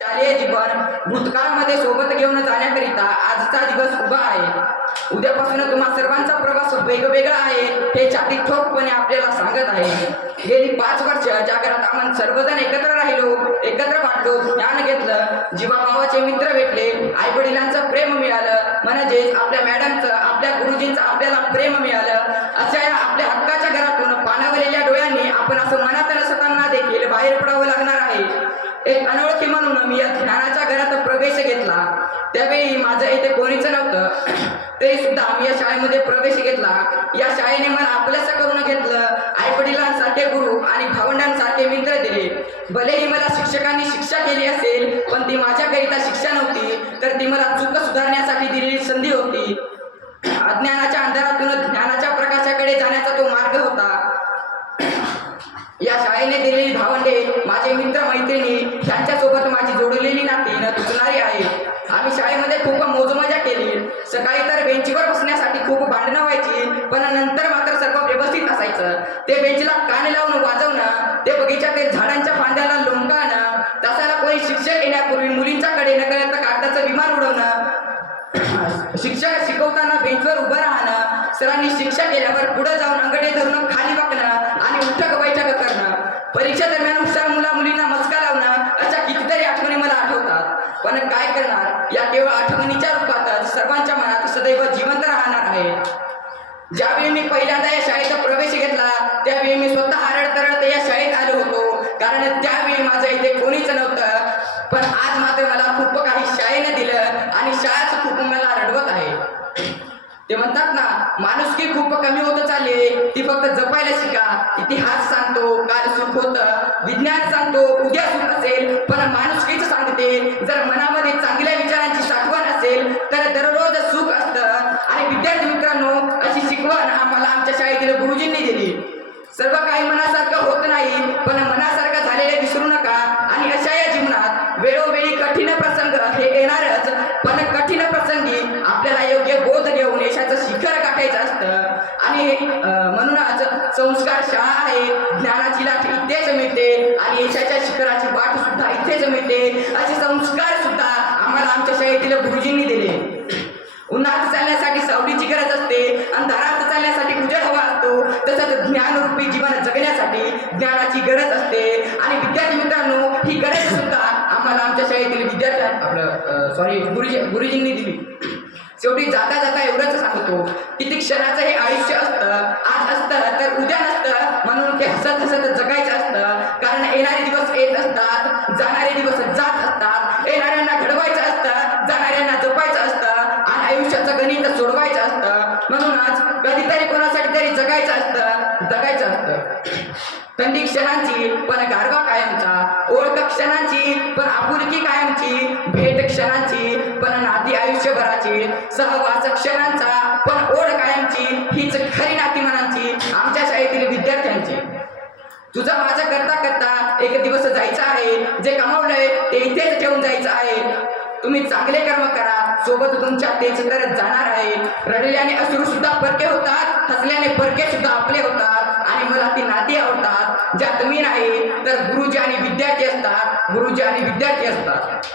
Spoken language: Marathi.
शालेय जीवन भूतकाळामध्ये सोबत घेऊन जाण्याकरिता आजचा दिवस उभा आहे। उद्यापासून तुम्हा सर्वांचा प्रवास वेगवेगळा आहे हे छाती ठोकपणे आपल्याला सांगत आहे। गेली 5 वर्ष ज्या घरात आपण सर्वजण एकत्र राहिलो, एकत्र वाटलो, ज्ञान घेतलं, जीवाभावाचे मित्र भेटले, आई वडिलांचं प्रेम मिळालं, म्हणजेच आपल्या मॅडमचं, आपल्या गुरुजींचं आपल्याला प्रेम मिळालं, अशा या आपल्या हक्काच्या घरातून पाणावलेल्या डोळ्यांनी आपण असं मनात नसताना देखील बाहेर पडावं लागणार आहे। एक अनोळखी म्हणून मी या ज्ञानाच्या घरात प्रवेश घेतला। त्यावेळी माझं इथे कोणीच नव्हतं, तरी सुद्धा मी या शाळेमध्ये प्रवेश घेतला। या शाळेने मला आपलंसं करून घेतलं, आई वडिलांसारखे गुरु आणि भावंडांसारखे मित्र दिले। भलेही मला शिक्षकांनी शिक्षा केली असेल, पण ती माझ्याकरिता शिक्षा नव्हती, तर ती मला चूक सुधारण्यासाठी दिलेली संधी होती। अज्ञानाच्या अंधारातून ज्ञानाच्या प्रकाशाकडे जाण्याचा तो मार्ग होता। या शाळेने दिलेली भावंडे, माझे मित्र मैत्रिणी, त्यांच्यासोबत माझी जोडलेली नाती न तुटणारी आहे। आम्ही शाळेमध्ये खूप मौजमजा केली। सकाळी तर बेंचवर बसण्यासाठी खूप भांडणं व्हायची, पण नंतर मात्र सर्व व्यवस्थित असायचं। ते बेंचला कान लावून वाजवणं, ते बगीच्यातील झाडांच्या फांद्याला लोंबकाळणं, तासाला कोणी शिक्षक येण्यापूर्वी मुलींच्या कडे नकळत कागदाचं विमान उडवणं, शिक्षक शिकवताना बेंचवर उभं राहणं, सरांनी शिक्षा केल्यावर पुढे जाऊन अंगठे धरून खाली वाकणं आणि उठक बैठक करणं, परीक्षा दरम्यान हुशार मुला मुलींना मस्का लावणं, अशा कितीतरी आठवणी मला आठवतात। पण काय करणार, या केवळ आठवणीच्या रूपातच सर्वांच्या मनात सदैव जिवंत राहणार आहे। ज्यावेळी मी पहिल्यांदा या शाळेचा प्रवेश घेतला, त्यावेळी मी स्वतः रडत या शाळेत आलो होतो, कारण त्यावेळी माझं इथे कोणीच नव्हतं। पण आज मात्र मला खूप काही शाळेने दिलं आणि शाळाच खूप मला रडवत आहे। ते म्हणतात ना, माणुसकी खूप कमी होत चालली, ती फक्त जपायला शिका। इतिहास सांगतो काल सुख होतं, विज्ञान सांगतो उद्या सुख असेल, पण माणुसकीच सांगते जर मनामध्ये चांगल्या विचारांची साठवण असेल तर दररोज सुख असतं। आणि विद्यार्थी मित्रांनो, अशी शिकवण आम्हाला आमच्या शाळेतील गुरुजींनी दिली। सर्व काही मनासारखं होत नाही, पण मनासारखं झालेले विसरू नका। आणि अशा या जीवनात वेळोवेळी कठीण प्रसंग हे येणारच, पण कठीण प्रसंगी आपल्याला योग्य बोध घेऊन यशाचं शिखर गाठायचं असतं। आणि म्हणूनच संस्कार शाळा आहे, ज्ञानाची लाट इथेच मिळते आणि यशाच्या शिखराची वाट सुद्धा इथेच मिळते। असे संस्कार सुद्धा आम्हाला आमच्या शाळेतील गुरुजींनी दिले। उन्हात चालण्यासाठी सावलीची गरज असते, अंधारात चालण्यासाठी उजेड हवा असतो, तसंच ज्ञानरूपी जीवन जगण्यासाठी ज्ञानाची गरज असते। आणि विद्यार्थी मित्रांनो, ही गरज सुद्धा आम्हाला आमच्या शाळेतील गुरुजींनी दिली। शेवटी जाता जाता एवढंच सांगतो, किती क्षणाचं हे आयुष्य असतं, आज असतं तर उद्या नसतं, म्हणून ते हसत हसत जगायचं असतं। कारण येणारे दिवस येत असतात, जाणारे दिवस जात असतात। येणाऱ्यांना घडवायचं असतं, जाणाऱ्यांना जपायचं असतं आणि आयुष्याचं गणित सोडवायचं असतं। म्हणूनच कधीतरी कोणासाठी तरी जगायचं असतं, जगायचं असतं। थंडी क्षणांची पण गारवा कायमचा, ओळख क्षणांची पण आपुलकी कायमची, भेट क्षणांची पण नाती आयुष्यभराची, सहवास क्षणांचा पण ओढ कायमची, हीच खरी नाती मनांची आमच्या शाळेतील विद्यार्थ्यांची। तुझं माझं करता करता एक दिवस जायचं आहे, जे कमावलंय ते इथेच ठेवून जायचं आहे। तुम्ही चांगले कर्म करा, सोबत तुमच्या तेच तर जाणार आहे। रडल्याने अश्रू सुद्धा परके होतात, हसल्याने परके सुद्धा आपले होतात। आणि मला ती नाती आवडतात, ज्यात मी नाही तर गुरुजी आणि विद्यार्थी असतात, गुरुजी आणि विद्यार्थी असतात।